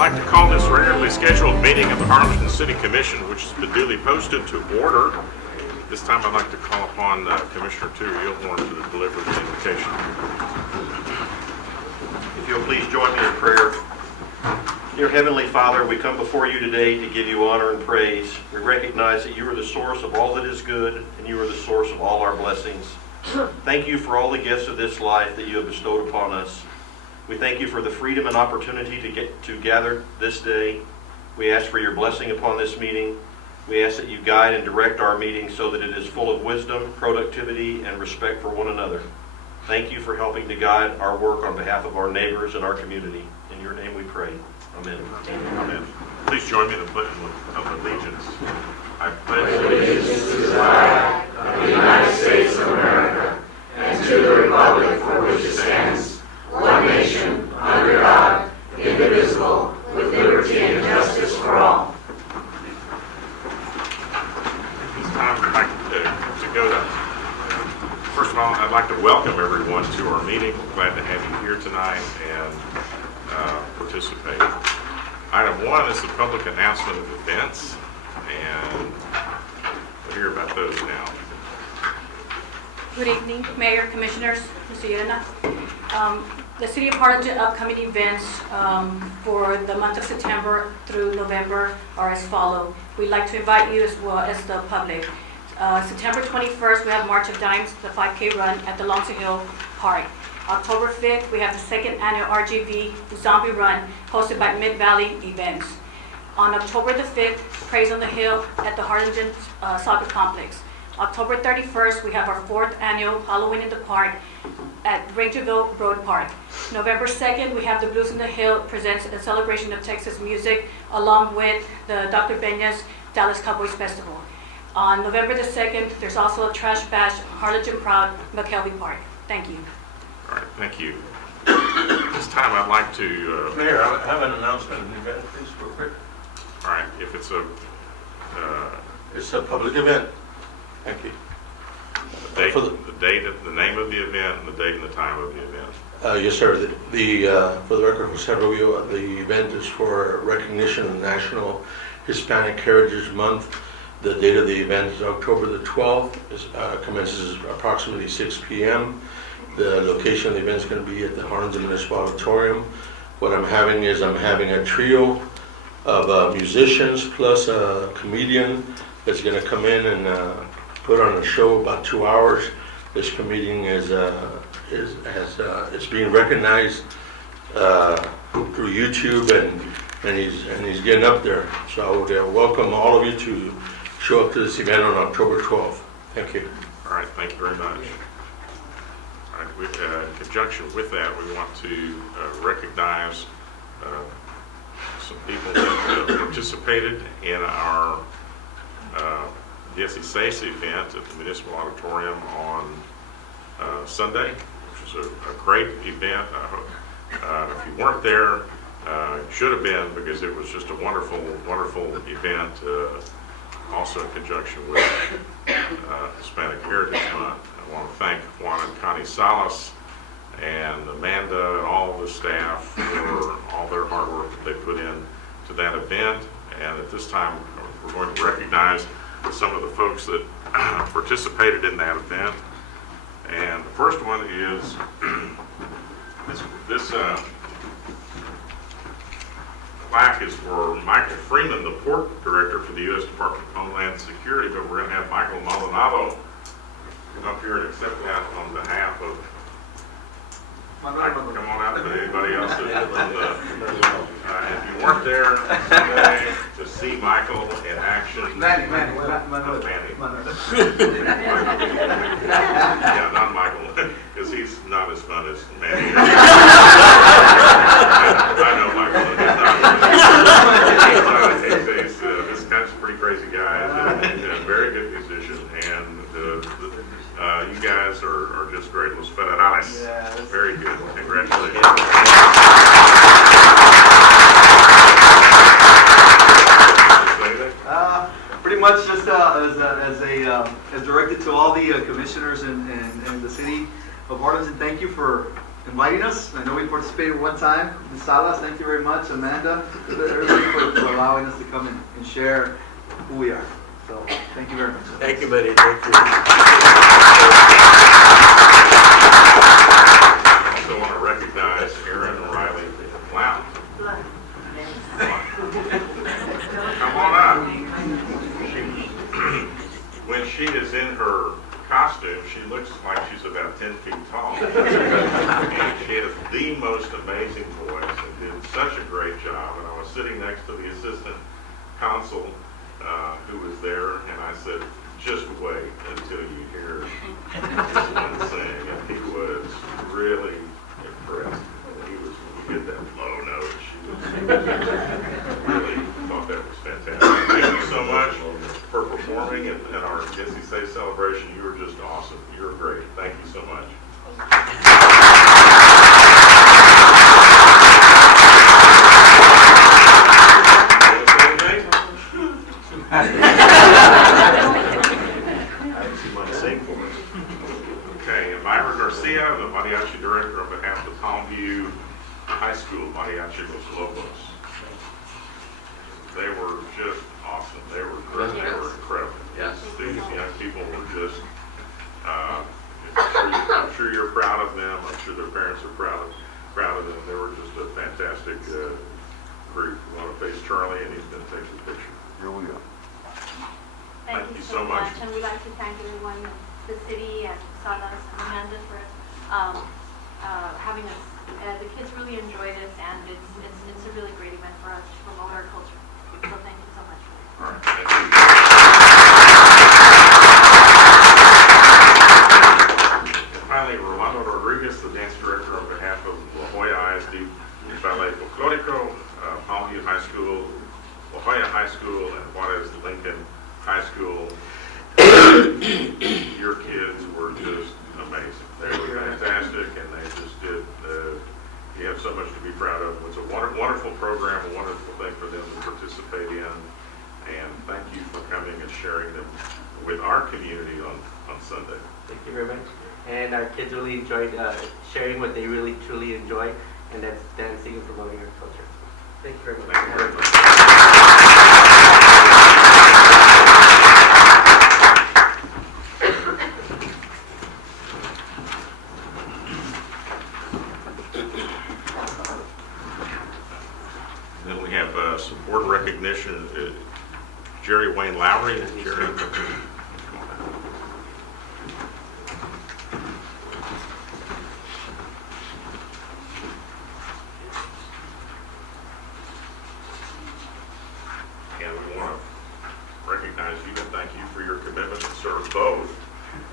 I'd like to call this regularly scheduled meeting of the Harlingen City Commission, which has been duly posted, to order. This time I'd like to call upon Commissioner Terry Ilhorn to deliver the invocation. If you'll please join me in prayer. Dear Heavenly Father, we come before you today to give you honor and praise. We recognize that you are the source of all that is good, and you are the source of all our blessings. Thank you for all the gifts of this life that you have bestowed upon us. We thank you for the freedom and opportunity to gather this day. We ask for your blessing upon this meeting. We ask that you guide and direct our meeting so that it is full of wisdom, productivity, and respect for one another. Thank you for helping to guide our work on behalf of our neighbors and our community. In your name we pray. Amen. Amen. Please join me in the pledge of allegiance. I pledge allegiance to the flag of the United States of America and to the republic for which it stands, one nation, under God, indivisible, with liberty and justice for all. This time I'd like to go to, first of all, I'd like to welcome everyone to our meeting. We're glad to have you here tonight and participate. Item 1 is the public announcement of events, and we'll hear about those now. Good evening, Mayor, Commissioners, Mr. Yerna. The City of Harlingen upcoming events for the month of September through November are as follows. We'd like to invite you as well as the public. September 21st, we have March of Dimes, the 5K run at the Longson Hill Park. October 5th, we have the second annual RGV Zombie Run hosted by Mid-Valley Events. On October the 5th, Praise on the Hill at the Harlingen Soccer Complex. October 31st, we have our 4th annual Halloween in the Park at Rangerville Road Park. November 2nd, we have the Blues in the Hill presents a celebration of Texas music along with the Dr. Beña's Dallas Cowboys Festival. On November the 2nd, there's also a Trash Bash Harlingen Proud McKelvey Park. Thank you. All right, thank you. This time I'd like to... Mayor, I have an announcement of an event, please, real quick. all right, if it's a... It's a public event. Thank you. the date, the name of the event, and the date and the time of the event. Yes, sir. For the record, Jose Rubio, the event is for recognition of National Hispanic Heritage Month. The date of the event is October the 12th. It commences approximately 6 p.m. The location of the event is going to be at the Harlingen Municipal Auditorium. What I'm having is a trio of musicians plus a comedian that's going to come in and put on a show about 2 hours. This comedian is being recognized through YouTube, and he's getting up there. So I would welcome all of you to show up to this event on October 12th. Thank you. All right, thank you very much. All right, in conjunction with that, we want to recognize some people that participated in our Jesse Sace event at the Municipal Auditorium on Sunday, which was a great event. If you weren't there, you should have been, because it was just a wonderful, wonderful event, also in conjunction with Hispanic Heritage Month. I want to thank Juan and Connie Salas and Amanda and all of the staff for all their hard work that they put in to that event. And at this time, we're going to recognize some of the folks that participated in that event. And the first one is this plaque is for Michael Freeman, the Port Director for the U.S. Department of Homeland Security, but we're going to have Michael Maldonado come up here and accept that on behalf of Michael. Come on out, but anybody else if you weren't there today to see Michael in action. Manny. Yeah, not Michael, because he's not as fun as Manny. I know Michael. He's this guy's a pretty crazy guy. He's a very good musician, and you guys are just great. Los Federales. Yeah, very good. Congratulations. Pretty much just as directed to all the commissioners in the city of Harlingen. Thank you for inviting us. I know we participated one time. Ms. Salas, thank you very much. Amanda, everybody for allowing us to come and share who we are. So thank you very much. Thank you, buddy. Thank you. I also want to recognize Erin Riley Blount. Come on up. When she is in her costume, she looks like she's about 10 feet tall. And she has the most amazing voice and did such a great job. And I was sitting next to the assistant consul who was there, and I said, just wait until you hear this one sing. And he was really impressed. He did that low note. She really thought that was fantastic. Thank you so much for performing at our NC State celebration. You were just awesome. You were great. Thank you so much. Okay, Myra Garcia, the mariachi director on behalf of Palmview High School Mariachi Los Lobos. They were just awesome. They were great. They were incredible. Yes. These young people were just, I'm sure you're proud of them. I'm sure their parents are proud of them. They were just a fantastic group. We want to face Charlie, and he's going to take the picture. Here we go. Thank you so much, and we'd like to thank everyone, the city and Salas and Amanda for having us. The kids really enjoy this, and it's a really great event for us to promote our culture. So thank you so much. All right, thank you. And finally, Rolando Rodriguez, the dance director on behalf of La Jolla ISD Ballet Folklorico, Palmview High School, La Jolla High School, and Juarez Lincoln High School. Your kids were just amazing. They were fantastic, and they just did. You have so much to be proud of. It's a wonderful program, a wonderful thing for them to participate in. And thank you for coming and sharing them with our community on Sunday. Thank you very much. And our kids really enjoyed sharing what they really truly enjoy, and that's dancing and promoting our culture. Thank you very much. Thank you very much. Then we have some board recognition. Jerry Wayne Lowry. Jerry. And we want to recognize you and thank you for your commitment to serve both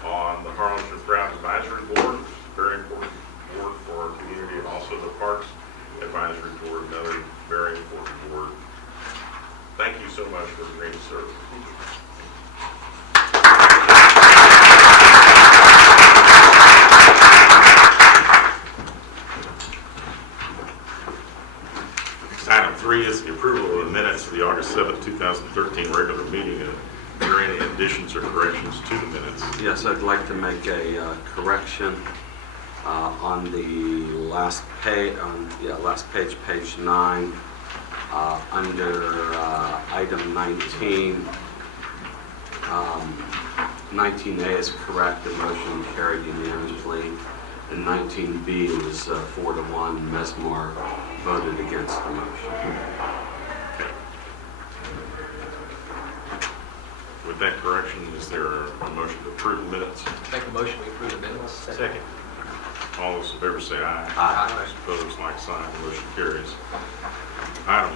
on the Harlingen Proud Advisory Board, which is a very important board for our community, and also the Parks Advisory Board, another very important board. Thank you so much for agreeing to serve. Item 3 is the approval of the minutes of the August 7, 2013 regular meeting. Are there any additions or corrections to the minutes? Yes, I'd like to make a correction on the last page, page 9, under item 19. 19A is correct, the motion carried unanimously. And 19B was 4-1. Mesmar voted against the motion. With that correction, is there a motion to approve the minutes? Make a motion, we approve the minutes. Second. All those in favor say aye. Aye. Those opposed, like sign. The motion carries. Item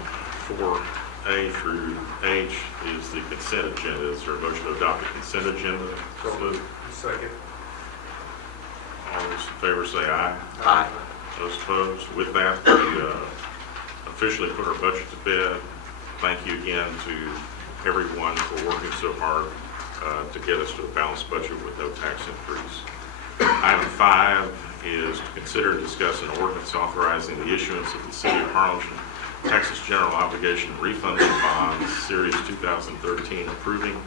4A through H is the consent agenda. Is there a motion to adopt the consent agenda? Second. All those in favor say aye. Aye. Those opposed. With that, we officially put our budget to bed. Thank you again to everyone for working so hard to get us to a balanced budget with no tax increase. Item 5 is to consider and discuss an ordinance authorizing the issuance of the City of Harlingen Texas General Obligation Refunding Bonds, Series 2013, approving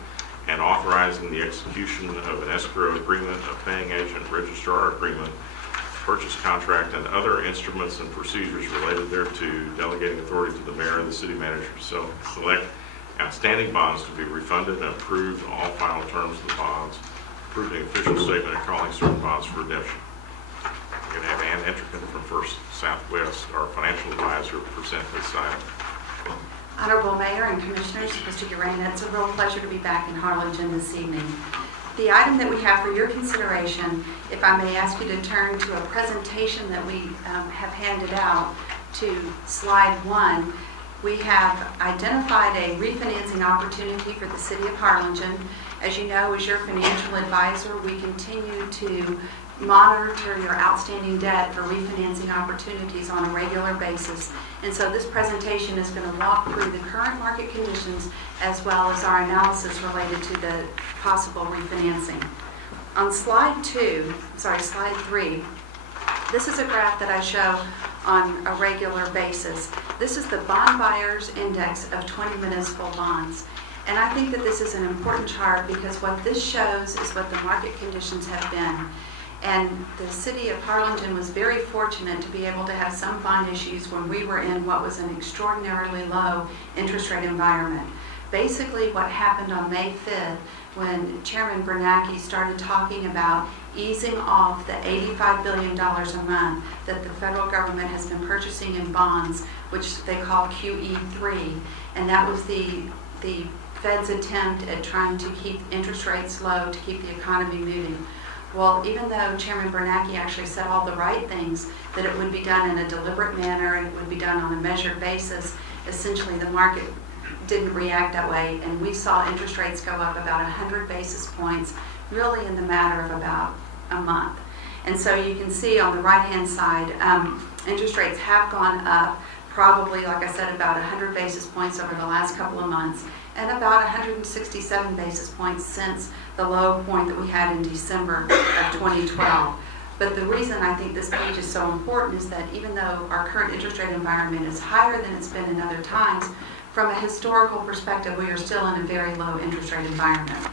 and authorizing the execution of an escrow agreement, a paying agent registrar agreement purchase contract, and other instruments and procedures related thereto, delegating authority to the mayor and the city manager to select outstanding bonds to be refunded and approved all final terms of the bonds, approving official statement and calling certain bonds for redemption. We're going to have Ann Entrican from First Southwest, our financial advisor, present this item. Honorable Mayor and Commissioners, Mr. Urena, it's a real pleasure to be back in Harlingen this evening. The item that we have for your consideration, if I may ask you to turn to a presentation that we have handed out to slide 1, we have identified a refinancing opportunity for the city of Harlingen. As you know, as your financial advisor, we continue to monitor your outstanding debt for refinancing opportunities on a regular basis. And so this presentation is going to walk through the current market conditions as well as our analysis related to the possible refinancing. On slide 3, this is a graph that I show on a regular basis. This is the Bond Buyers Index of 20 municipal bonds. And I think that this is an important chart because what this shows is what the market conditions have been. And the city of Harlingen was very fortunate to be able to have some bond issues when we were in what was an extraordinarily low interest rate environment. Basically, what happened on May 5th when Chairman Bernanke started talking about easing off the $85 billion a month that the federal government has been purchasing in bonds, which they call QE3, and that was the Fed's attempt at trying to keep interest rates low to keep the economy moving. Well, even though Chairman Bernanke actually said all the right things, that it would be done in a deliberate manner and it would be done on a measured basis, essentially the market didn't react that way, and we saw interest rates go up about 100 basis points really in the matter of about a month. And so you can see on the right-hand side, interest rates have gone up probably, like I said, about 100 basis points over the last couple of months, and about 167 basis points since the low point that we had in December of 2012. But the reason I think this page is so important is that even though our current interest rate environment is higher than it's been in other times, from a historical perspective, we are still in a very low interest rate environment.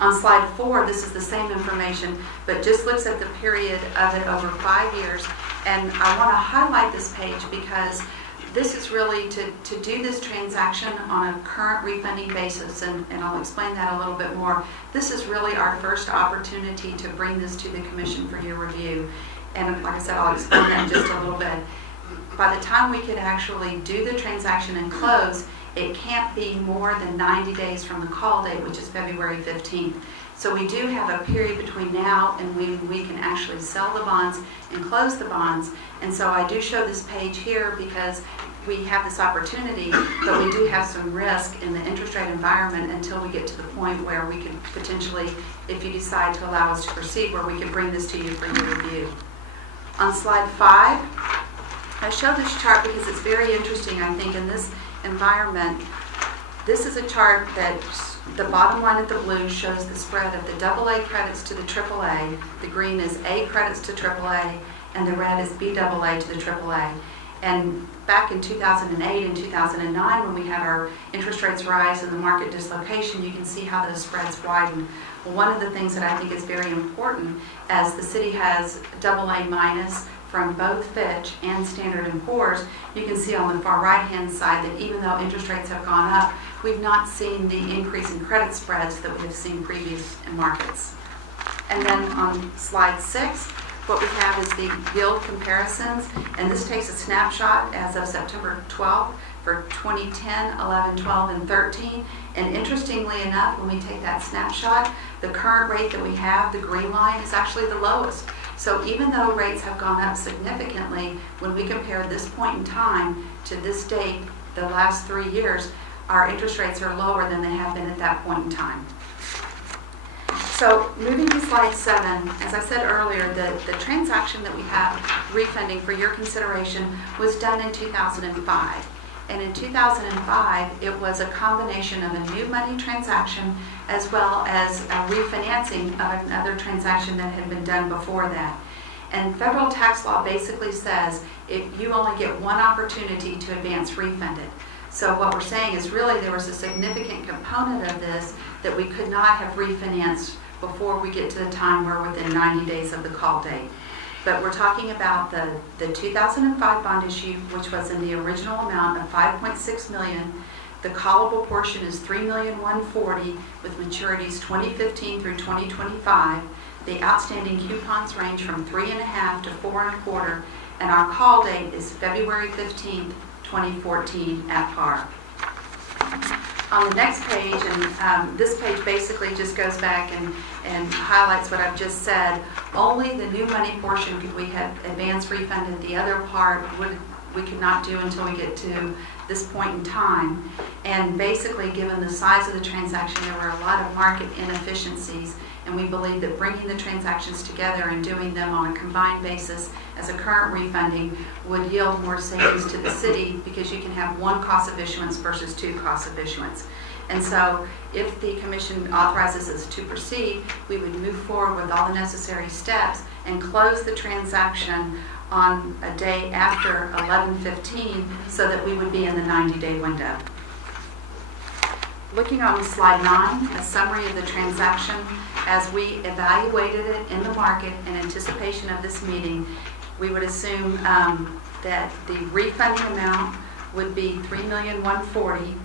On slide 4, this is the same information, but just looks at the period of it over 5 years. And I want to highlight this page because this is really to do this transaction on a current refunding basis, and I'll explain that a little bit more. This is really our first opportunity to bring this to the Commission for your review. And like I said, I'll explain that in just a little bit. By the time we could actually do the transaction and close, it can't be more than 90 days from the call date, which is February 15th. So we do have a period between now and when we can actually sell the bonds and close the bonds. And so I do show this page here because we have this opportunity, but we do have some risk in the interest rate environment until we get to the point where we could potentially, if you decide to allow us to proceed, where we could bring this to you for your review. On slide 5, I show this chart because it's very interesting, I think, in this environment. This is a chart that the bottom line of the blue shows the spread of the AA credits to the AAA. The green is A credits to AAA, and the red is BAA to the AAA. And back in 2008 and 2009, when we had our interest rates rise and the market dislocation, you can see how those spreads widen. Well, one of the things that I think is very important, as the city has AA minus from both Fitch and Standard & Poor's, you can see on the far right-hand side that even though interest rates have gone up, we've not seen the increase in credit spreads that we have seen previous in markets. And then on slide 6, what we have is the yield comparisons, and this takes a snapshot as of September 12th for 2010, 11, 12, and 13. And interestingly enough, when we take that snapshot, the current rate that we have, the green line, is actually the lowest. So even though rates have gone up significantly, when we compare this point in time to this date, the last 3 years, our interest rates are lower than they have been at that point in time. So moving to slide 7, as I said earlier, the transaction that we have refunding for your consideration was done in 2005. And in 2005, it was a combination of a new money transaction as well as a refinancing of another transaction that had been done before that. And federal tax law basically says if you only get one opportunity to advance refunded. So what we're saying is really there was a significant component of this that we could not have refinanced before we get to the time where we're within 90 days of the call date. But we're talking about the 2005 bond issue, which was in the original amount of $5.6 million. The callable portion is $3,140,000 with maturities 2015 through 2025. The outstanding coupons range from 3.5 to 4.25, and our call date is February 15th, 2014 at par. On the next page, and this page basically just goes back and highlights what I've just said. Only the new money portion could we have advance refunded. The other part we could not do until we get to this point in time. And basically, given the size of the transaction, there were a lot of market inefficiencies, and we believe that bringing the transactions together and doing them on a combined basis as a current refunding would yield more savings to the city, because you can have one cost of issuance versus two costs of issuance. And so if the commission authorizes us to proceed, we would move forward with all the necessary steps and close the transaction on a day after 11/15 so that we would be in the 90-day window. Looking on slide 9, a summary of the transaction as we evaluated it in the market in anticipation of this meeting. We would assume that the refunding amount would be $3,140,000,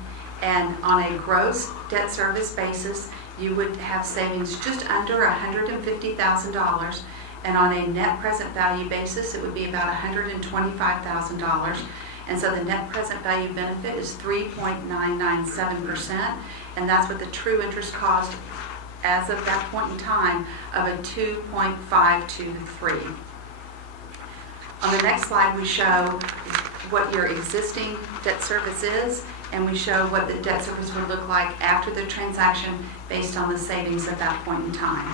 and on a gross debt service basis, you would have savings just under $150,000, and on a net present value basis, it would be about $125,000. And so the net present value benefit is 3.997%, and that's what the true interest cost as of that point in time of a 2.523. On the next slide, we show what your existing debt service is, and we show what the debt service would look like after the transaction based on the savings at that point in time.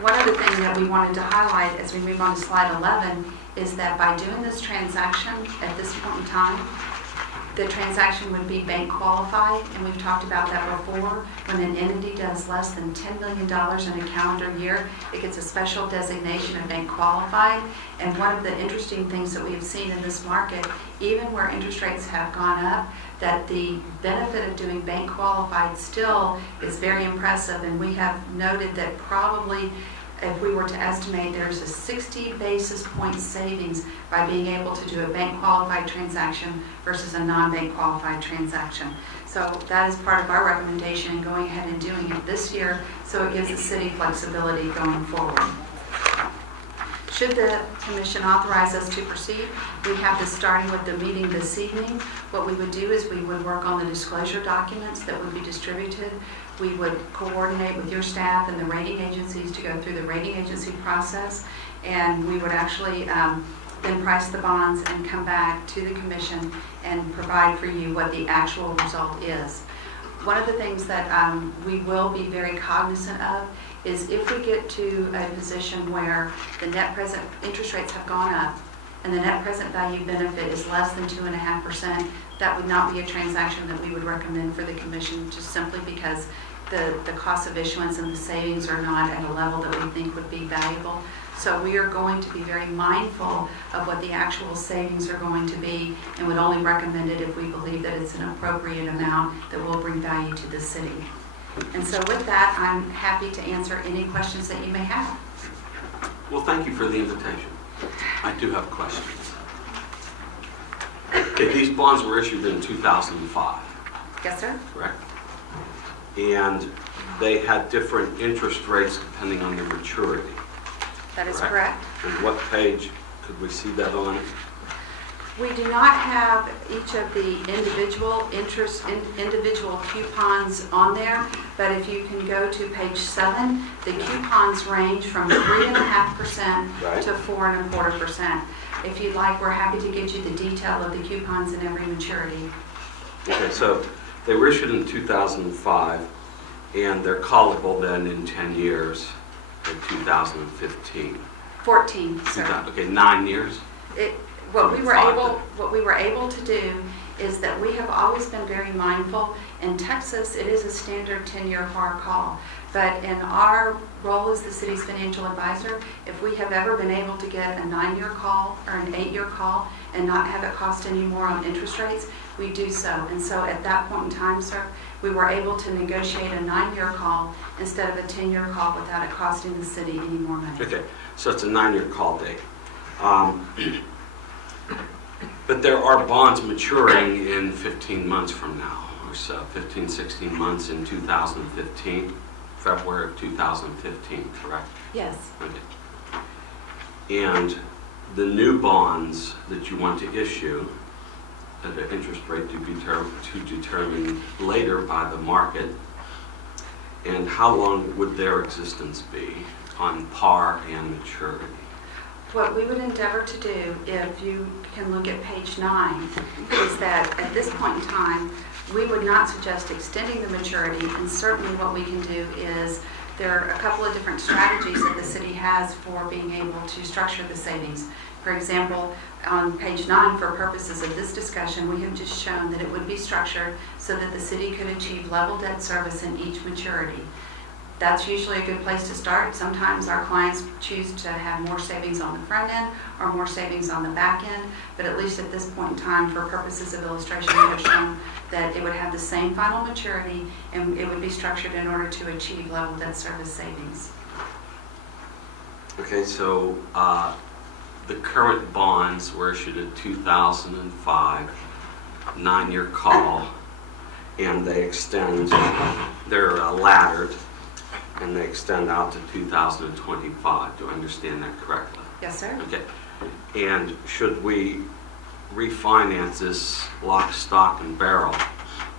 One other thing that we wanted to highlight as we move on to slide 11 is that by doing this transaction at this point in time, the transaction would be bank qualified, and we've talked about that before. When an entity does less than $10 million in a calendar year, it gets a special designation of bank qualified. And one of the interesting things that we've seen in this market, even where interest rates have gone up, that the benefit of doing bank qualified still is very impressive. And we have noted that probably, if we were to estimate, there's a 60 basis point savings by being able to do a bank qualified transaction versus a non-bank qualified transaction. So that is part of our recommendation in going ahead and doing it this year, so it gives the city flexibility going forward. Should the commission authorize us to proceed, we have this starting with the meeting this evening. What we would do is we would work on the disclosure documents that would be distributed. We would coordinate with your staff and the rating agencies to go through the rating agency process, and we would actually then price the bonds and come back to the commission and provide for you what the actual result is. One of the things that we will be very cognizant of is if we get to a position where the net present interest rates have gone up and the net present value benefit is less than 2.5%, that would not be a transaction that we would recommend for the commission, just simply because the cost of issuance and the savings are not at a level that we think would be valuable. So we are going to be very mindful of what the actual savings are going to be, and would only recommend it if we believe that it's an appropriate amount that will bring value to the city. And so with that, I'm happy to answer any questions that you may have. Well, thank you for the invitation. I do have questions. Okay, these bonds were issued in 2005, Yes, sir? correct? And they had different interest rates depending on their maturity. That is correct. And what page could we see that on? We do not have each of the individual coupons on there, but if you can go to page 7, the coupons range from 3.5% Right. to 4.25%. If you'd like, we're happy to get you the detail of the coupons in every maturity. Okay, so they were issued in 2005, and they're callable then in 10 years in 2015. 14, sir. Okay, 9 years? What we were 5 able to do is that we have always been very mindful. In Texas, it is a standard 10-year par call. But in our role as the city's financial advisor, if we have ever been able to get a 9-year call or an 8-year call and not have it cost any more on interest rates, we do so. And so at that point in time, sir, we were able to negotiate a 9-year call instead of a 10-year call without it costing the city any more money. Okay, so it's a 9-year call date. But there are bonds maturing in 15 months from now, or so, 15, 16 months in 2015, February of 2015, correct? Yes. Okay. And the new bonds that you want to issue at an interest rate to be determined later by the market, and how long would their existence be on par and maturity? What we would endeavor to do, if you can look at page 9, is that at this point in time, we would not suggest extending the maturity, and certainly what we can do is there are a couple of different strategies that the city has for being able to structure the savings. For example, on page 9, for purposes of this discussion, we have just shown that it would be structured so that the city could achieve level debt service in each maturity. That's usually a good place to start. Sometimes our clients choose to have more savings on the front end or more savings on the back end, but at least at this point in time, for purposes of illustration, we have shown that it would have the same final maturity and it would be structured in order to achieve level debt service savings. Okay, so the current bonds were issued in 2005, 9-year call, and they extend, they're laddered, and they extend out to 2025. Do I understand that correctly? Yes, sir. Okay. And should we refinance this lock, stock, and barrel,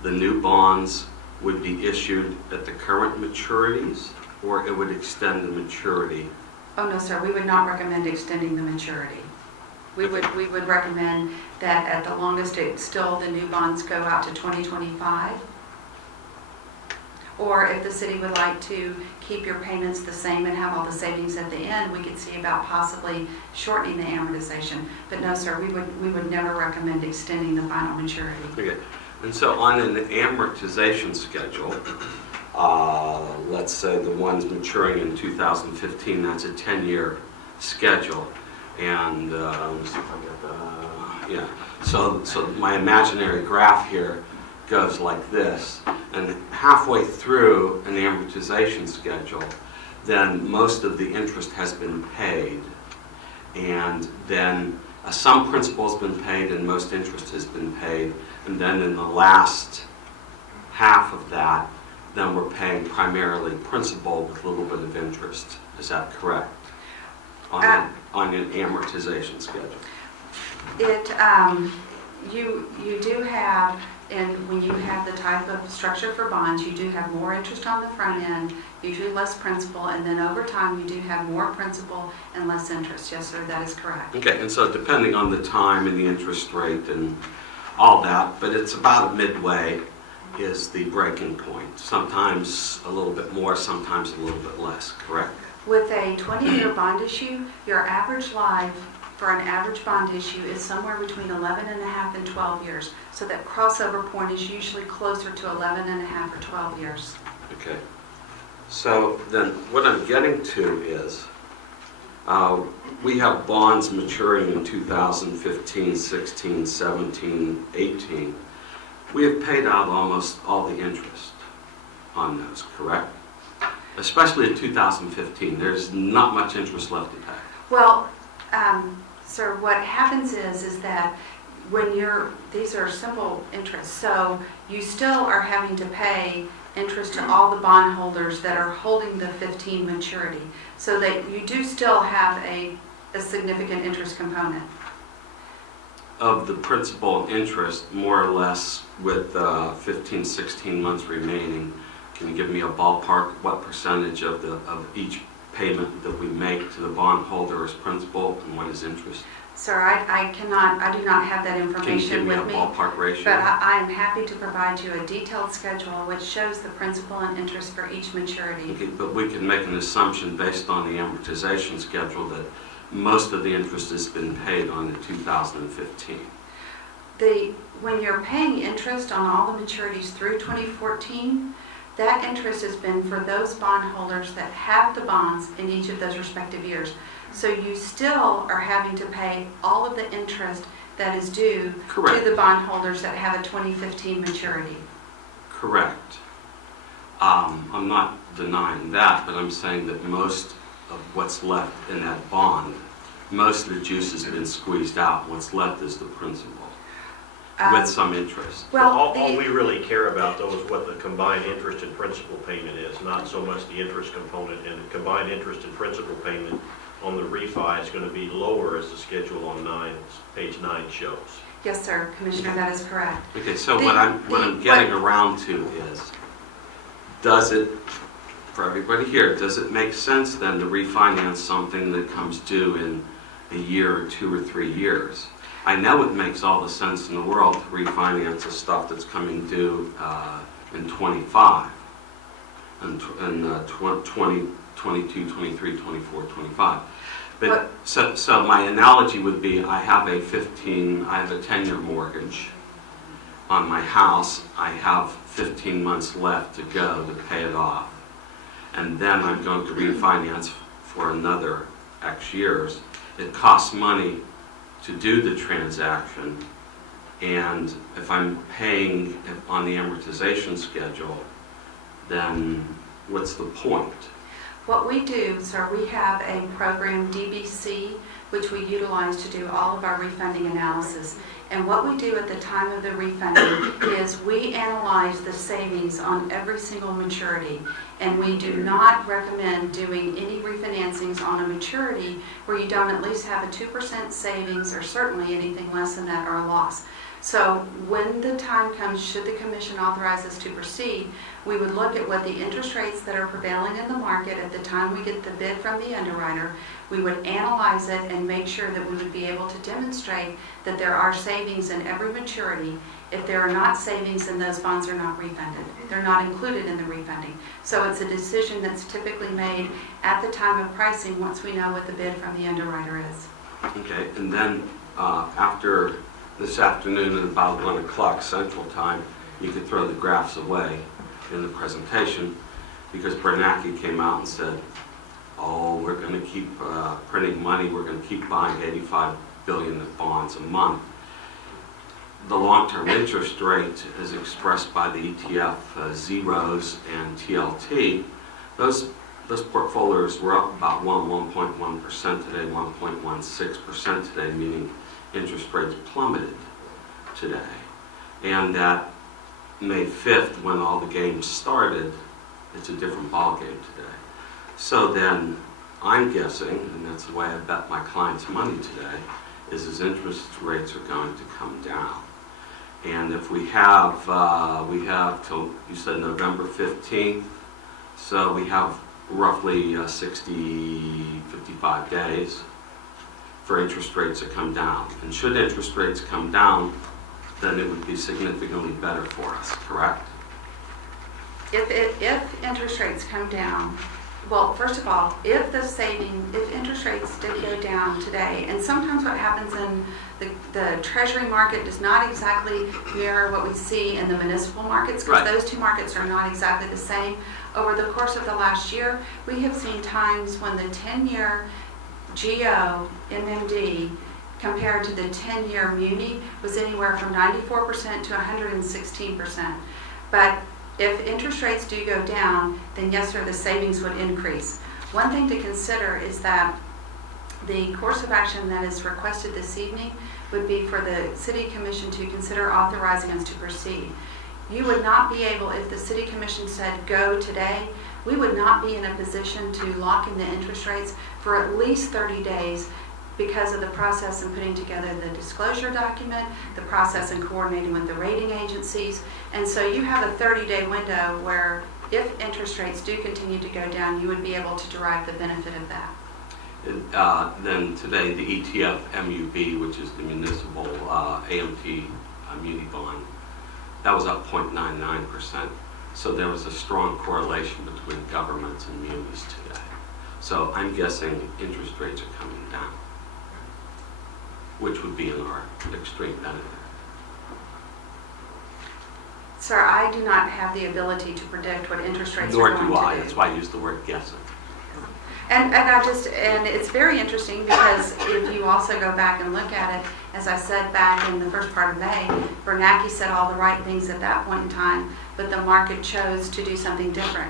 the new bonds would be issued at the current maturities, or it would extend the maturity? Oh, no, sir. We would not recommend extending the maturity. We would recommend that at the longest, the new bonds go out to 2025. Or if the city would like to keep your payments the same and have all the savings at the end, we could see about possibly shortening the amortization. But no, sir, we would never recommend extending the final maturity. Okay. And so on an amortization schedule, let's say the one's maturing in 2015, that's a 10-year schedule. And let's see if I get so my imaginary graph here goes like this, and halfway through an amortization schedule, then most of the interest has been paid, and then some principal has been paid and most interest has been paid, and then in the last half of that, then we're paying primarily principal with a little bit of interest. Is that correct? On an amortization schedule. You do have, and when you have the type of structure for bonds, you do have more interest on the front end, usually less principal, and then over time you do have more principal and less interest. Yes, sir, that is correct. Okay, and so depending on the time and the interest rate and all that, but it's about midway is the breaking point. Sometimes a little bit more, sometimes a little bit less, correct? With a 20-year bond issue, your average life for an average bond issue is somewhere between 11 and a half and 12 years. So that crossover point is usually closer to 11 and a half or 12 years. Okay. So then what I'm getting to is we have bonds maturing in 2015, 16, 17, 18. We have paid out almost all the interest on those, correct? Especially in 2015. There's not much interest left to pay. Well, sir, what happens is that when these are simple interests, so you still are having to pay interest to all the bondholders that are holding the 15 maturity, so that you do still have a significant interest component. Of the principal and interest, more or less, with 15, 16 months remaining, can you give me a ballpark what percentage of each payment that we make to the bondholder is principal and what is interest? Sir, I do not have that information with me. Can you give me a ballpark ratio? But I am happy to provide you a detailed schedule which shows the principal and interest for each maturity. Okay, but we can make an assumption based on the amortization schedule that most of the interest has been paid on the 2015. when you're paying interest on all the maturities through 2014, that interest has been for those bondholders that have the bonds in each of those respective years. So you still are having to pay all of the interest that is due Correct. to the bondholders that have a 2015 maturity. Correct. I'm not denying that, but I'm saying that most of what's left in that bond, most of the juice has been squeezed out. What's left is the principal, with some interest. Well, All we really care about, though, is what the combined interest and principal payment is, not so much the interest component. And the combined interest and principal payment on the refi is going to be lower, as the schedule on page 9 shows. Yes, sir, Commissioner, that is correct. Okay, so what I'm getting around to is, does it, for everybody here, does it make sense then to refinance something that comes due in a year or 2 or 3 years? I know it makes all the sense in the world to refinance the stuff that's coming due in 25, and 20, 22, 23, 24, 25. But so my analogy would be, I have a 10-year mortgage on my house. I have 15 months left to go to pay it off. And then I'm going to refinance for another X years. It costs money to do the transaction. And if I'm paying on the amortization schedule, then what's the point? What we do, sir, we have a program, DBC, which we utilize to do all of our refunding analysis. And what we do at the time of the refunding is we analyze the savings on every single maturity. And we do not recommend doing any refinancings on a maturity where you don't at least have a 2% savings, or certainly anything less than that, or a loss. So when the time comes, should the commission authorize us to proceed, we would look at what the interest rates that are prevailing in the market at the time we get the bid from the underwriter. We would analyze it and make sure that we would be able to demonstrate that there are savings in every maturity. If there are not savings, then those bonds are not refunded. They're not included in the refunding. So it's a decision that's typically made at the time of pricing once we know what the bid from the underwriter is. Okay, and then after this afternoon at about 1 o'clock Central Time, you could throw the graphs away in the presentation, because Bernanke came out and said, oh, we're going to keep printing money, we're going to keep buying 85 billion of bonds a month. The long-term interest rate is expressed by the ETF zeros and TLT. Those portfolios were up about 1.1% today, 1.16% today, meaning interest rates plummeted today. And that May 5th, when all the games started, it's a different ballgame today. So then I'm guessing, and that's the way I bet my clients' money today, is his interest rates are going to come down. And if we have till, you said November 15th, so we have roughly 55 days for interest rates to come down. And should interest rates come down, then it would be significantly better for us, correct? If interest rates come down, well, first of all, if interest rates did go down today, and sometimes what happens in the treasury market does not exactly mirror what we see in the municipal markets, because those two markets are not exactly the same. Over the course of the last year, we have seen times when the 10-year GO MMD compared to the 10-year muni was anywhere from 94% to 116%. But if interest rates do go down, then yes, sir, the savings would increase. One thing to consider is that the course of action that is requested this evening would be for the City Commission to consider authorizing us to proceed. You would not be able, if the City Commission said go today, we would not be in a position to lock in the interest rates for at least 30 days because of the process in putting together the disclosure document, the process in coordinating with the rating agencies. And so you have a 30-day window where if interest rates do continue to go down, you would be able to derive the benefit of that. Then today, the ETF MUB, which is the municipal AMT muni bond, that was up 0.99%. So there was a strong correlation between governments and munis today. So I'm guessing interest rates are coming down, which would be in our extreme benefit. Sir, I do not have the ability to predict what interest rates Nor are going do to I, do. that's why I use the word guessing. And it's very interesting because if you also go back and look at it, as I said back in the first part of May, Bernanke said all the right things at that point in time, but the market chose to do something different.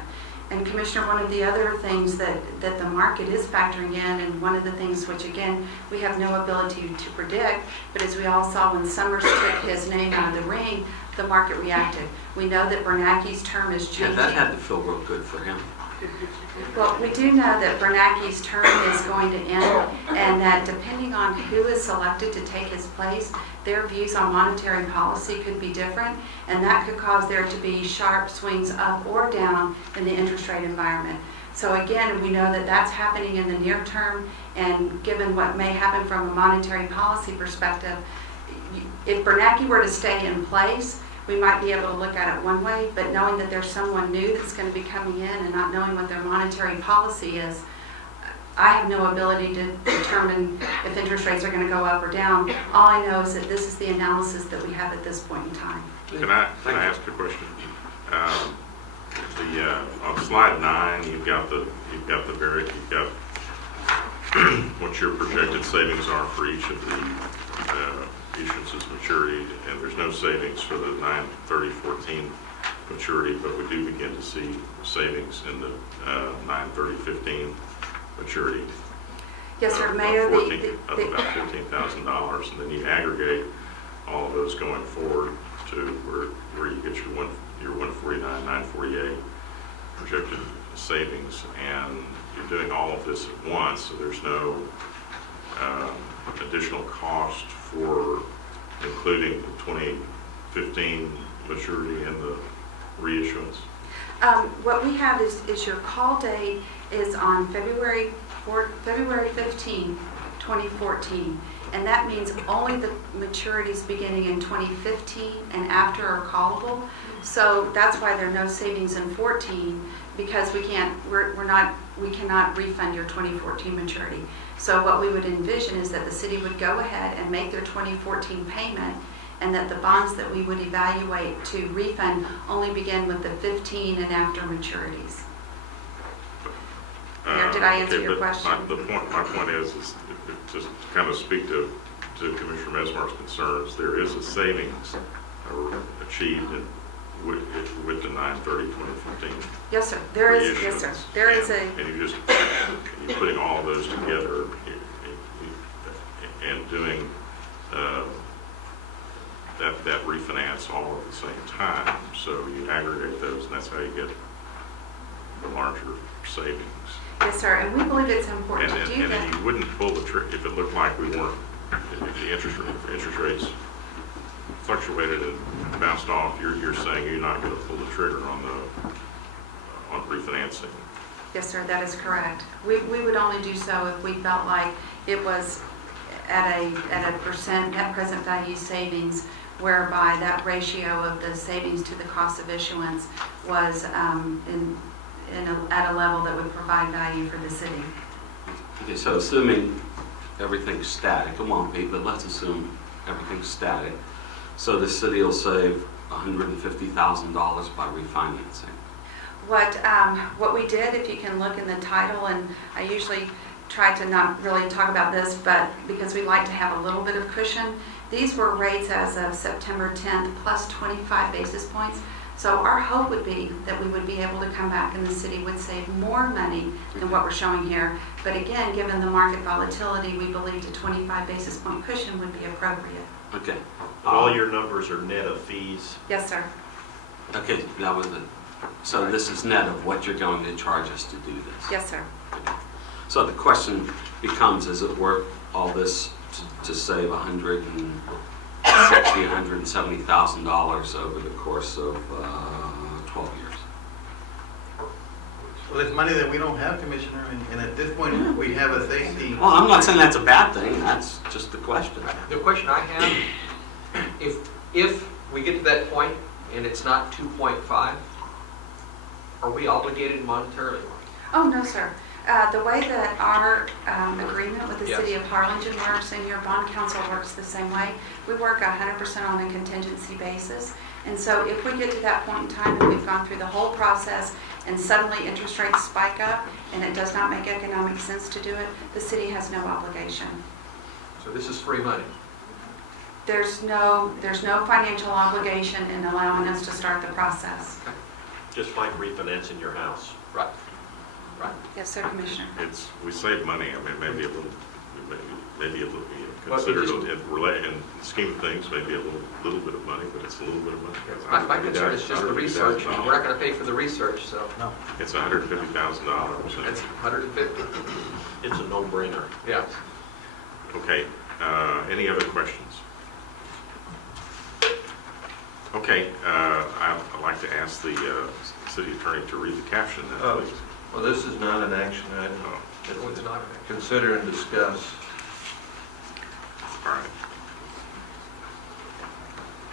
And Commissioner, one of the other things that the market is factoring in, and one of the things which again, we have no ability to predict, but as we all saw when Summers took his name out of the ring, the market reacted. We know that Bernanke's term is Yeah, changing. that had to feel real good for him. Well, we do know that Bernanke's term is going to end, and that depending on who is selected to take his place, their views on monetary policy could be different, and that could cause there to be sharp swings up or down in the interest rate environment. So again, we know that that's happening in the near term, and given what may happen from a monetary policy perspective, if Bernanke were to stay in place, we might be able to look at it one way, but knowing that there's someone new that's going to be coming in and not knowing what their monetary policy is, I have no ability to determine if interest rates are going to go up or down. All I know is that this is the analysis that we have at this point in time. Can I ask a question? On slide 9, you've got what your projected savings are for each of the issuances maturity, and there's no savings for the 9/30/14 maturity, but we do begin to see savings in the 9/30/15 maturity. Yes, sir, of Mayor. about $15,000, and then you aggregate all of those going forward to where you get your 149, 948 projected savings, and you're doing all of this at once, so there's no additional cost for including the 2015 maturity and the reissuance. What we have is your call date is on February 15, 2014. And that means only the maturities beginning in 2015 and after are callable. So that's why there are no savings in 14, because we cannot refund your 2014 maturity. So what we would envision is that the city would go ahead and make their 2014 payment, and that the bonds that we would evaluate to refund only begin with the 15 and after maturities. Mayor, did I answer your question? My point is just to kind of speak to Commissioner Mesmar's concerns, there is a savings achieved with the 9/30/2015. Yes, sir. There is. Yes, sir. There is a. And you're putting all of those together and doing that refinance all at the same time. So you aggregate those, and that's how you get the larger savings. Yes, sir. And we believe it's important to do And that. you wouldn't pull the trigger if it looked like we weren't, if the interest rates fluctuated and bounced off. You're saying you're not going to pull the trigger on refinancing. Yes, sir. That is correct. We would only do so if we felt like it was at a percent net present value savings, whereby that ratio of the savings to the cost of issuance was at a level that would provide value for the city. Okay, so assuming everything's static, come on, Pete, but let's assume everything's static. So the city will save $150,000 by refinancing. What we did, if you can look in the title, and I usually try to not really talk about this, but because we like to have a little bit of cushion, these were rates as of September 10th plus 25 basis points. So our hope would be that we would be able to come back and the city would save more money than what we're showing here. But again, given the market volatility, we believed a 25 basis point cushion would be appropriate. Okay. All your numbers are net of fees. Yes, sir. Okay, that was it. So this is net of what you're going to charge us to do this? Yes, sir. So the question becomes, is it worth all this to save $160,000, $170,000 over the course of 12 years? Well, it's money that we don't have, Commissioner, and at this point, we have a safety. Well, I'm not saying that's a bad thing, that's just the question. The question I have, if we get to that point and it's not 2.5, are we obligated monetarily? Oh, no, sir. The way that our agreement with the Yes. city of Harlingen works and your bond council works the same way, we work 100% on a contingency basis. And so if we get to that point in time and we've gone through the whole process and suddenly interest rates spike up and it does not make economic sense to do it, the city has no obligation. So this is free money. There's no financial obligation in allowing us to start the process. Just like refinancing your house. Right. Right. Yes, sir, Commissioner. We save money, I mean, maybe a little, you know, Well, we considered just- in the scheme of things, maybe a little bit of money, but it's a little bit of money. My concern is just the research. We're not going to pay for the research, so It's $150,000. it's 150. It's a no-brainer. Yeah. Okay, any other questions? Okay, I'd like to ask the city attorney to read the caption then, please. Well, this is not an action item. Oh, No, it's not. Consider and discuss. all right,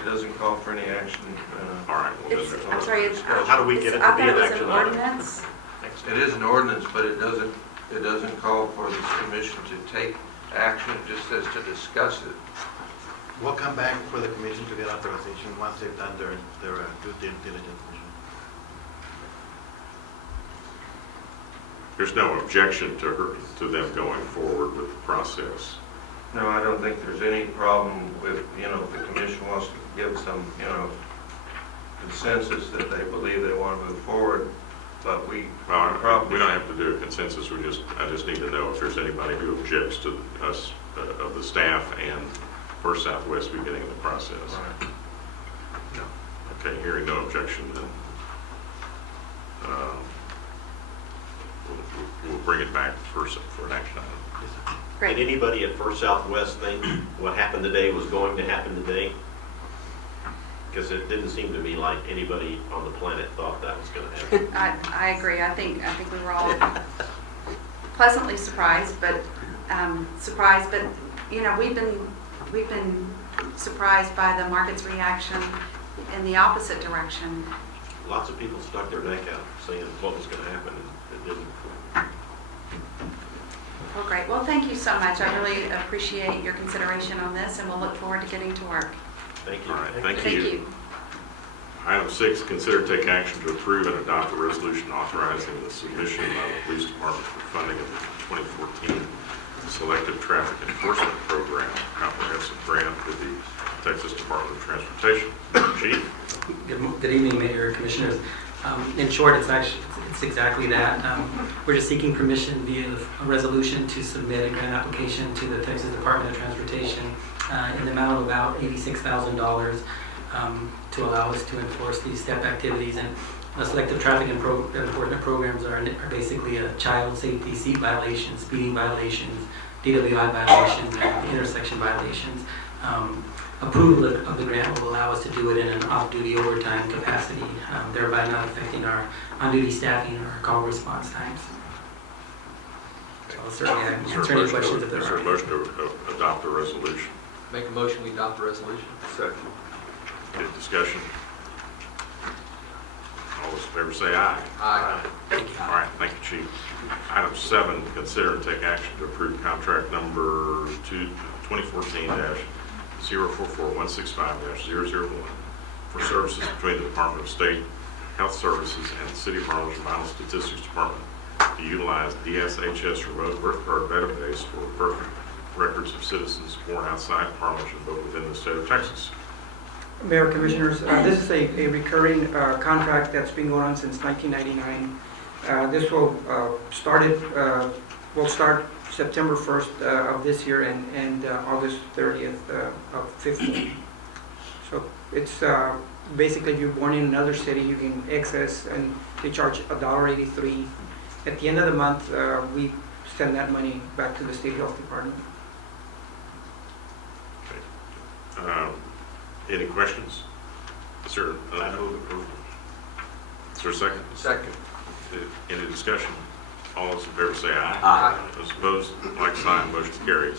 It doesn't call for any action. all right. Well, It's, then- I'm sorry, it's, How do we get it I to be thought an it was action an item? ordinance. It is an ordinance, but it doesn't call for this commission to take action. It just says to discuss it. We'll come back for the commission to get authorization once they've done their due diligence. There's no objection to them going forward with the process. No, I don't think there's any problem with, if the commission wants to give some, consensus that they believe they want to move forward, but we Well, probably... we don't have to do a consensus, I just need to know if there's anybody who objects to us, of the staff and First Southwest beginning the process. Right. No. Okay, hearing no objection, then we'll bring it back for an action item. Great. Did anybody at First Southwest think what happened today was going to happen today? Because it didn't seem to me like anybody on the planet thought that was going to happen. I agree. I think we were all pleasantly surprised, but we've been surprised by the market's reaction in the opposite direction. Lots of people stuck their neck out saying what was going to happen, and it didn't. Oh, great. Well, thank you so much. I really appreciate your consideration on this, and we'll look forward to getting to work. Thank you. All right, thank Thank you. you. Item 6, consider take action to approve and adopt a resolution authorizing the submission by the police department for funding of the 2014 Selective Traffic Enforcement Program comprehensive grant with the Texas Department of Transportation. Chief? Good evening, Mayor, Commissioners. In short, it's exactly that. We're just seeking permission via a resolution to submit a grant application to the Texas Department of Transportation in the amount of about $86,000 to allow us to enforce these STEP activities. And the selective traffic enforcement programs are basically a child safety, seat violations, speeding violations, DWI violations, and intersection violations. Approval of the grant will allow us to do it in an off-duty overtime capacity, thereby not affecting our on-duty staffing or our call response times. So I'll certainly answer any questions if there Is there a are. motion to adopt the resolution? Make a motion, we adopt the resolution. Second. Any discussion? All those in favor say aye. Aye. All right, thank you, Chief. Item 7, consider and take action to approve contract number 2014-044165-001 for services between the Department of State Health Services and the City of Harlingen Vital Statistics Department to utilize DSHS remote birth card database for birth records of citizens born outside Harlingen but within the state of Texas. Mayor, Commissioners, this is a recurring contract that's been going on since 1999. This will start September 1st of this year and August 30th of 15. So it's basically, if you're born in another city, you can access, and they charge $1.83. At the end of the month, we send that money back to the State Health Department. Any questions? Is there, I move approval. Is there a second? Second. Any discussion? All those in favor say aye. Aye. Those opposed, like sign, motion carries.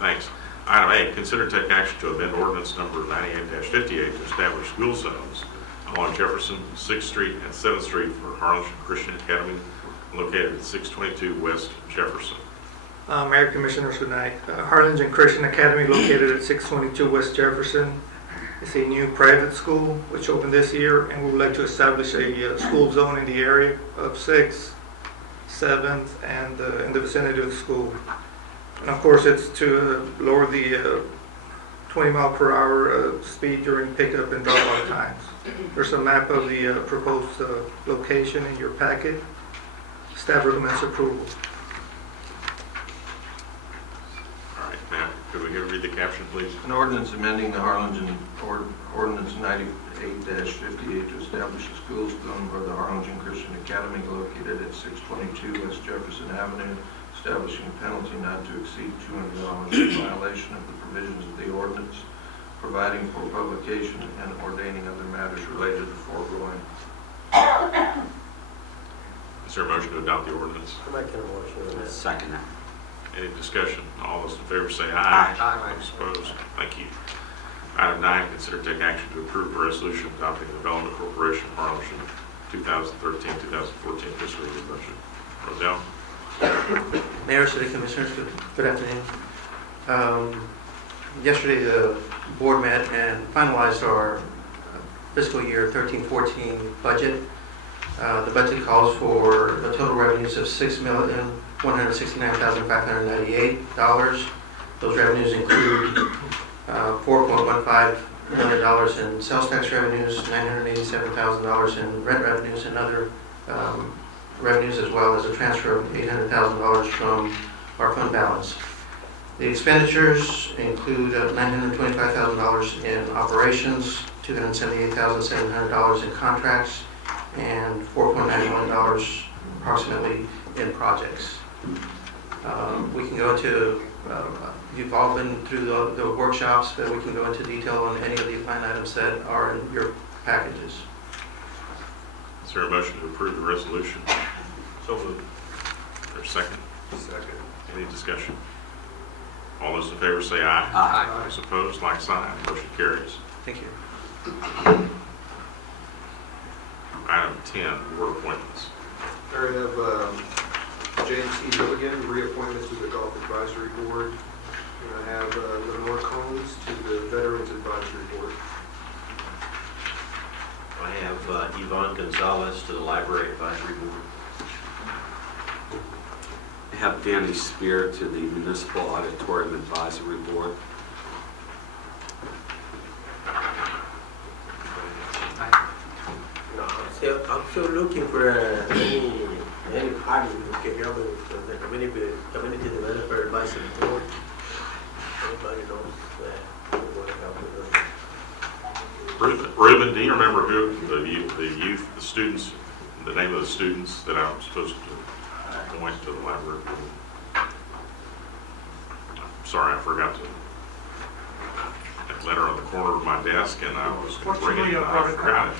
Thanks. Item 8, consider take action to amend ordinance number 98-58 to establish school zones along Jefferson, 6th Street, and 7th Street for Harlingen Christian Academy located at 622 West Jefferson. Mayor Commissioners, good night. Harlingen Christian Academy located at 622 West Jefferson. It's a new private school which opened this year, and we would like to establish a school zone in the area of 6th, 7th, and in the vicinity of the school. And of course, it's to lower the 20 mile per hour speed during pickup and drop-off times. There's a map of the proposed location in your packet. Staff recommends approval. All right, Matt, could we read the caption, please? An ordinance amending the Harlingen Ordinance 98-58 to establish a school zone for the Harlingen Christian Academy located at 622 West Jefferson Avenue, establishing a penalty not to exceed $200 in violation of the provisions of the ordinance, providing for publication and ordaining other matters related to the foregoing. Is there a motion to adopt the ordinance? I'm making a motion. Second that. Any discussion? All those in favor say aye. Aye. Those opposed? Thank you. Item 9, consider take action to approve a resolution adopting the Development Corporation of Harlingen 2013-2014 fiscal year budget. Roselle? Mayor, City Commissioners, good afternoon. Yesterday, the board met and finalized our fiscal year 13-14 budget. The budget calls for the total revenues of $6,169,598. Those revenues include $4.15 million in sales tax revenues, $987,000 in rent revenues, and other revenues, as well as a transfer of $800,000 from our fund balance. The expenditures include $925,000 in operations, $278,700 in contracts, and $4.9 million approximately in projects. We can go into, you've all been through the workshops, but we can go into detail on any of the line items that are in your packages. Is there a motion to approve the resolution? So moved. Is there a second? Second. Any discussion? All those in favor say aye. Aye. Those opposed, like sign. Motion carries. Thank you. Item 10, board appointments. There we have James E. Milligan, reappointment to the Golf Advisory Board. And I have Lenore Combs to the Veterans Advisory Board. I have Yvonne Gonzalez to the Library Advisory Board. I have Danny Spear to the Municipal Auditorium Advisory Board. I'm still looking for any party who can help me with the community developer advisory board. Anybody knows that would help with us? Reuben, do you remember who the youth, the students, the name of the students that I'm supposed to point to the library? Sorry, I forgot to. That letter on the corner of my desk, and I was going to bring it, and I forgot it.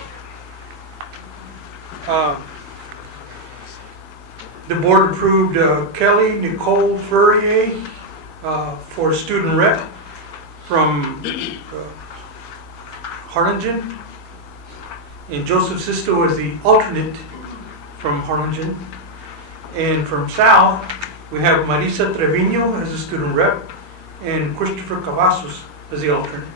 The board approved Kelly Nicole Furrier for student rep from Harlingen, and Joseph Sisto as the alternate from Harlingen. And from South, we have Marisa Trevino as a student rep and Christopher Cavazos as the alternate.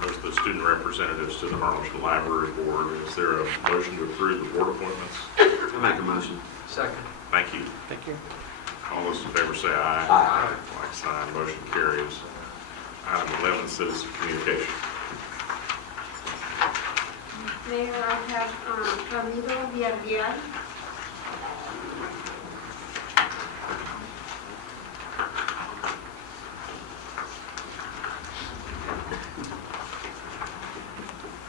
Those are the student representatives to the Harlingen Library Board. Is there a motion to approve the board appointments? I make a motion. Second. Thank you. Thank you. All those in favor say aye. Aye. Like sign, motion carries. Item 11, citizen communication. Mayor, I have Ramiro Villarreal.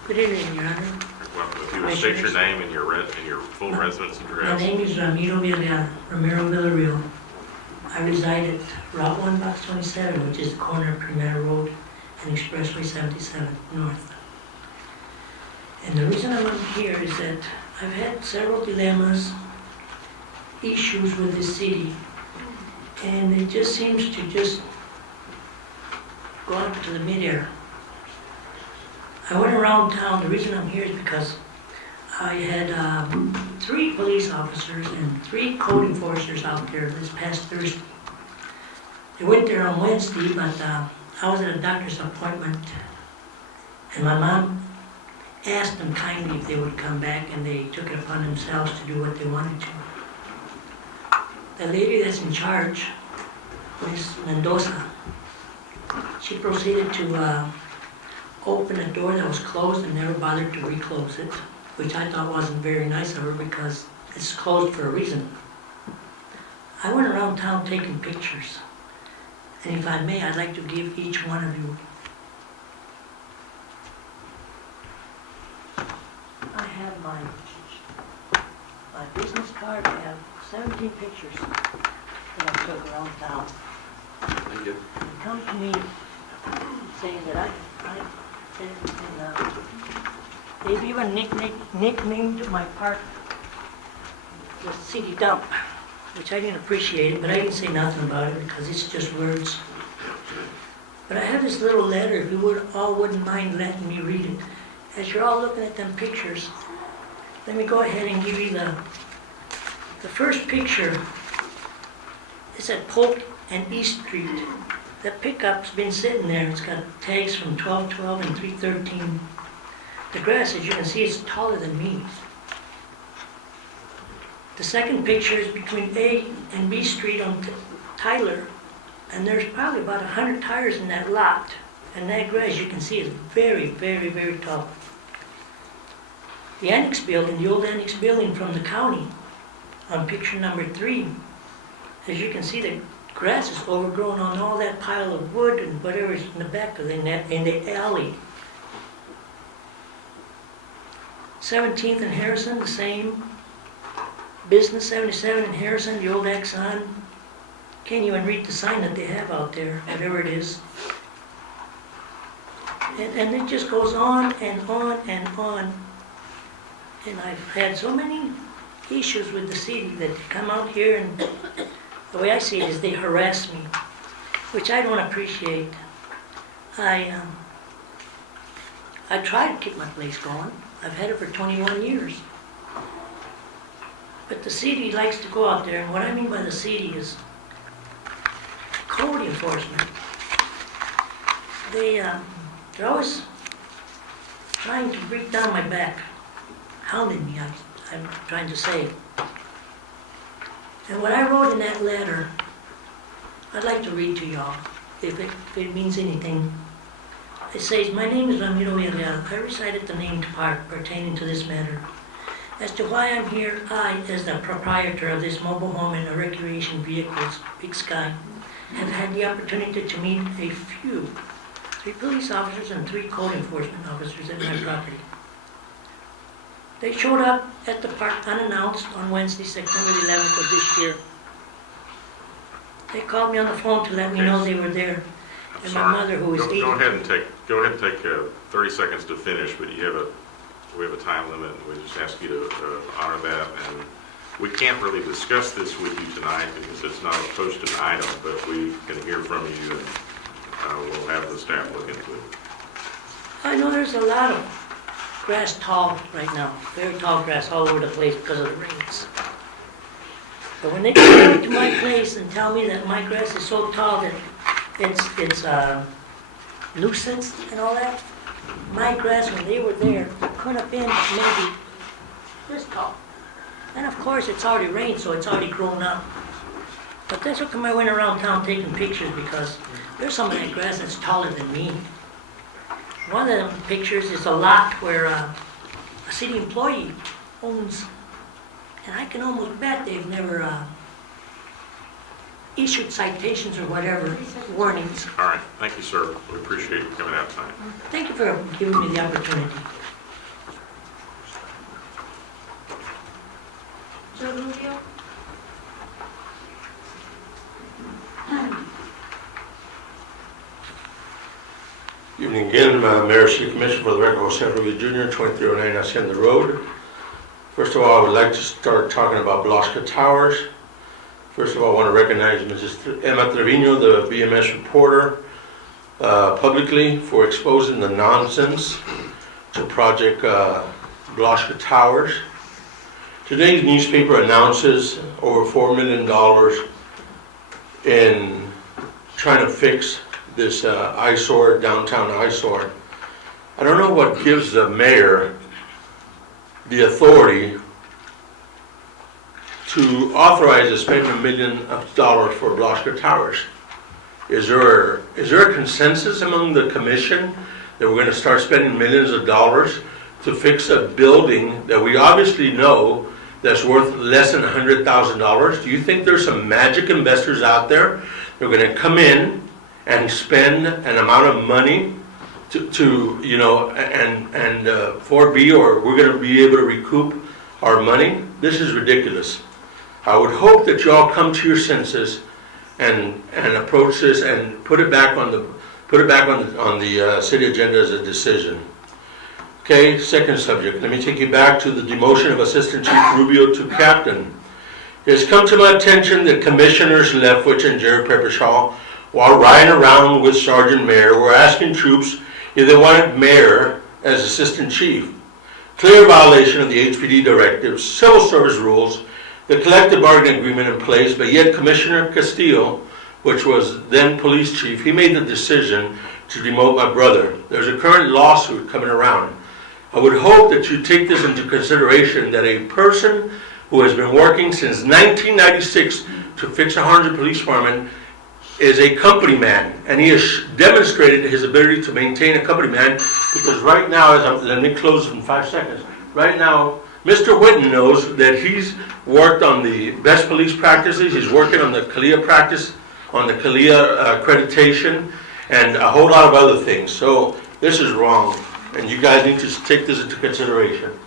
Good evening, Your Honor. Welcome. If you would state your name and your full residence My address. name is Ramiro Villarreal, Ramiro Villarreal. I reside at Route 1, Box 27, which is the corner of Primera Road and Expressway 77 North. And the reason I'm here is that I've had several dilemmas, issues with this city, and it just seems to just go up to the mid-air. I went around town. The reason I'm here is because I had 3 police officers and 3 code enforcers out there this past Thursday. They went there on Wednesday, but I was at a doctor's appointment, and my mom asked them kindly if they would come back, and they took it upon themselves to do what they wanted to. The lady that's in charge, Ms. Mendoza, she proceeded to open a door that was closed and never bothered to reclose it, which I thought wasn't very nice of her because it's closed for a reason. I went around town taking pictures, and if I may, I'd like to give each one of you. I have my business card. I have 17 pictures that I took around town. Thank you. They come to me saying that they've even nicknamed my park the city dump, which I didn't appreciate it, but I didn't say nothing about it because it's just words. But I have this little letter, if you wouldn't mind letting me read it. As you're all looking at them pictures, let me go ahead and give you the first picture. It's at Polk and East Street. That pickup's been sitting there. It's got tags from 1212 and 313. The grass, as you can see, is taller than me. The second picture is between A and B Street on Tyler, and there's probably about 100 tires in that lot. And that grass, you can see, is very, very, very tall. The annex building, the old annex building from the county, on picture number 3, as you can see, the grass is overgrown on all that pile of wood and whatever is in the back of in the alley. 17th and Harrison, the same. Business 77 in Harrison, the old Exxon. Can't even read the sign that they have out there, whatever it is. And it just goes on and on and on. And I've had so many issues with the city that come out here, and the way I see it is they harass me, which I don't appreciate. I try to keep my place going. I've had it for 21 years. But the city likes to go out there, and what I mean by the city is code enforcement. They're always trying to breathe down my back, hounding me, I'm trying to say. And what I wrote in that letter, I'd like to read to y'all, if it means anything. It says, "My name is Ramiro Villarreal. I reside at the named park pertaining to this matter. As to why I'm here, I, as the proprietor of this mobile home and recreation vehicles, Big Sky, have had the opportunity to meet a few, 3 police officers and 3 code enforcement officers at my property. They showed up at the park unannounced on Wednesday, September 11th of this year. They called me on the phone to let me know they were there. And my mother, who is 80... Go ahead and take 30 seconds to finish, but we have a time limit, and we just ask you to honor that. And we can't really discuss this with you tonight because it's not a posted item, but we can hear from you, and we'll have the staff look into it. I know there's a lot of grass tall right now, very tall grass all over the place because of the rains. But when they come to my place and tell me that my grass is so tall that it's nuisance and all that, my grass when they were there could have been maybe this tall. And of course it's already rained, so it's already grown up. But that's how come I went around town taking pictures, because there's some of that grass that's taller than me. One of them pictures is a lot where a city employee owns, and I can almost bet they've never issued citations or whatever, warnings. All right, thank you, sir. We appreciate you coming out tonight. Thank you for giving me the opportunity. Joe Rubio? Evening again, Mayor, City Commission. For the record, Jose Rubio Jr., 2309 Hacienda Road. First of all, I would like to start talking about Blasca Towers. First of all, I want to recognize Mrs. Emma Trevino, the BMS reporter, publicly for exposing the nonsense to Project Blasca Towers. Today's newspaper announces over $4 million in trying to fix this eyesore, downtown eyesore. I don't know what gives the mayor the authority to authorize to spend $1 million for Blosker Towers. Is there a consensus among the commission that we're going to start spending millions of dollars to fix a building that we obviously know that's worth less than $100,000? Do you think there's some magic investors out there that are going to come in and spend an amount of money to you know, and 4B, or we're going to be able to recoup our money? This is ridiculous. I would hope that you all come to your senses and approach this and put it back on the city agenda as a decision. Okay, second subject. Let me take you back to the demotion of Assistant Chief Rubio to Captain. It has come to my attention that Commissioners Leftwich and Jerry Peppershaw, while riding around with Sergeant Mayer, were asking troops if they wanted Mayer as Assistant Chief. Clear violation of the HPD directives, civil service rules, the collective bargaining agreement in place, but yet Commissioner Castillo, which was then police chief, he made the decision to demote my brother. There's a current lawsuit coming around. I would hope that you take this into consideration, that a person who has been working since 1996 to fix a Harlingen Police Department is a company man, and he has demonstrated his ability to maintain a company man, because right now, let me close in 5 seconds. Right now, Mr. Whitten knows that he's worked on the best police practices, he's working on the CALIA practice, on the CALIA accreditation, and a whole lot of other things. So this is wrong, and you guys need to take this into consideration.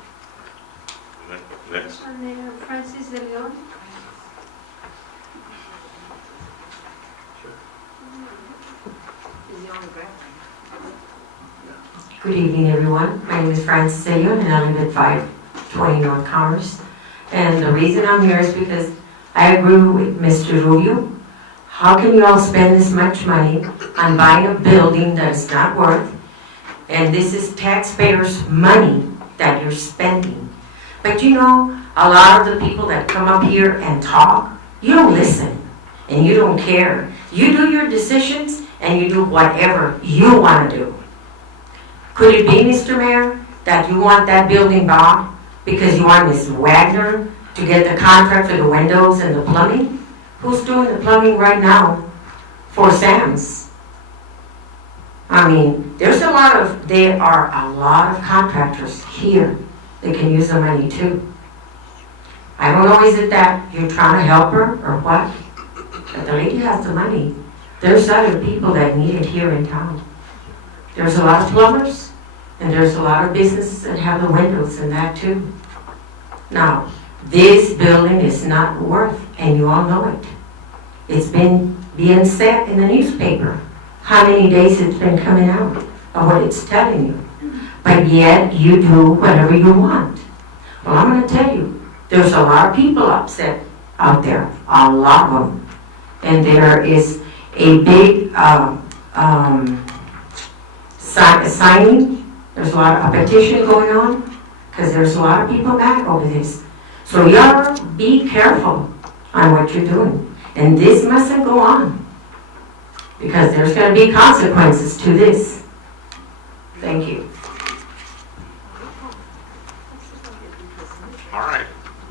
Next. Mayor Francis de Leon. Good evening, everyone. My name is Francis de Leon, and I live at 520 North Commerce. And the reason I'm here is because I agree with Mr. Rubio. How can you all spend this much money on buying a building that is not worth? And this is taxpayers' money that you're spending. But you know, a lot of the people that come up here and talk, you don't listen and you don't care. You do your decisions and you do whatever you want to do. Could it be, Mr. Mayor, that you want that building bought because you want Ms. Wagner to get the contract for the windows and the plumbing? Who's doing the plumbing right now for Sam's? I mean, there are a lot of contractors here that can use the money too. I don't know, is it that you're trying to help her or what? But the lady has the money. There's other people that need it here in town. There's a lot of plumbers, and there's a lot of businesses that have the windows and that too. Now, this building is not worth, and you all know it. It's been being said in the newspaper. How many days it's been coming out of what it's telling you. But yet, you do whatever you want. Well, I'm going to tell you, there's a lot of people upset out there, a lot of them. And there is a big signing, there's a petition going on, because there's a lot of people mad over this. So you ought to be careful on what you're doing. And this mustn't go on, because there's going to be consequences to this. Thank you. All right,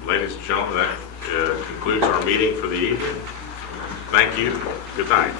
ladies and gentlemen, that concludes our meeting for the evening. Thank you. Good night.